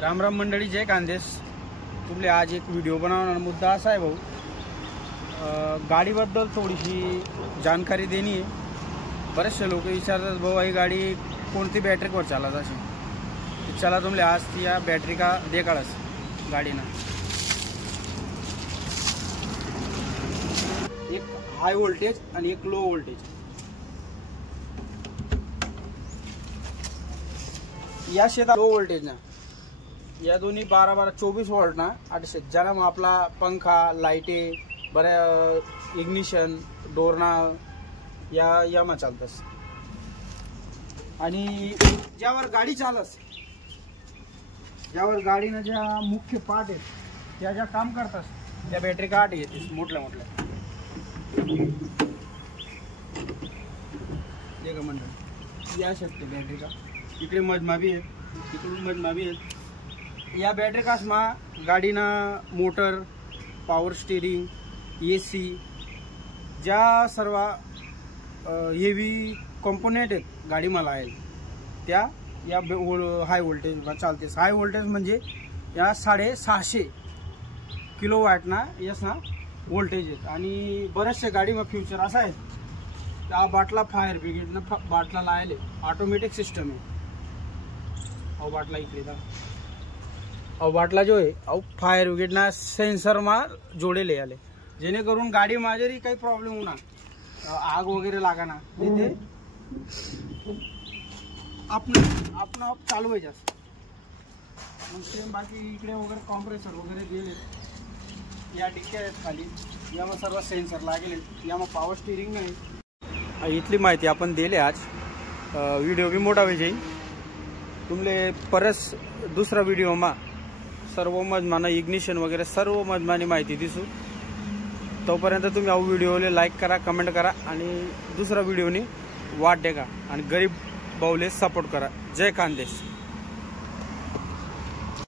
राम राम मंडळी, जय खानदेश। तुमले आज एक व्हिडिओ बनवणार मुद्दा असा आहे भाऊ, गाडीबद्दल थोडीशी जानकारी देणी आहे। बरेचसे लोक विचारतात भाऊ ही गाडी कोणती बॅटरीवर चालत असेल। चला तुमले आज ती या बॅटरी का देखाडस गाडीना। एक हाय व्होल्टेज आणि एक लो व्होल्टेज। या शेतात लो व्होल्टेज ना या दोन्ही 12-24 वोल्ट ना 800 ज्याला मग आपला पंखा लाईटे बऱ्या इग्निशन डोरना या मा चालतस। आणि ज्यावर गाडी चालस ज्यावर गाडीनं ज्या मुख्य पार्ट आहेत त्या ज्या काम करतात त्या बॅटरी काट येते मोठल्या एक मंडळ या शकते बॅटरी का। इकडे मजमा भी आहे, इकडून मजमा भी आहे। या बॅटरी कासमा गाडीना मोटर पॉवर स्टीरिंग AC ज्या सर्व हेवी कंपोनेंट आहेत गाडी मला आहे त्या या हाय व्होल्टेज चालते। हाय व्होल्टेज म्हणजे या 650 किलोवॅट ना यसना व्होल्टेज आहेत। आणि बरेचशे गाडी मग फ्युचर असा आहे त्या बाटला फायर ब्रिगेडनं बाटला लायले ऑटोमॅटिक सिस्टम आहे। अहो बाटला इकडे था अहो बाटला जो आहे अहो फायर ब्रिगेडना सेन्सर मा जोडेले आले जेणेकरून गाडी माझरी काही प्रॉब्लेम होणार आग वगैरे लागाना तिथे आपण चालू आहे जास्त। मग सेम बाकी इकडे वगैरे कॉम्प्रेसर वगैरे दिले या डिक्क्या आहेत खाली यामा सर्व सेन्सर लागेल यामा पॉवर स्टीरिंग नाही। इथली माहिती आपण दिली आज। व्हिडिओ भी मोठा होई जाईल तुमले परस दुसरा व्हिडिओ मा सर्व मजमाना इग्निशन वगैरे सर्व मजमानी माहिती दिसू। तोपर्यंत तुम्ही हा व्हिडिओला लाईक करा, कमेंट करा आणि दुसरा व्हिडिओनी वाट देगा आणि गरीब बाऊले सपोर्ट करा। जय खानदेश।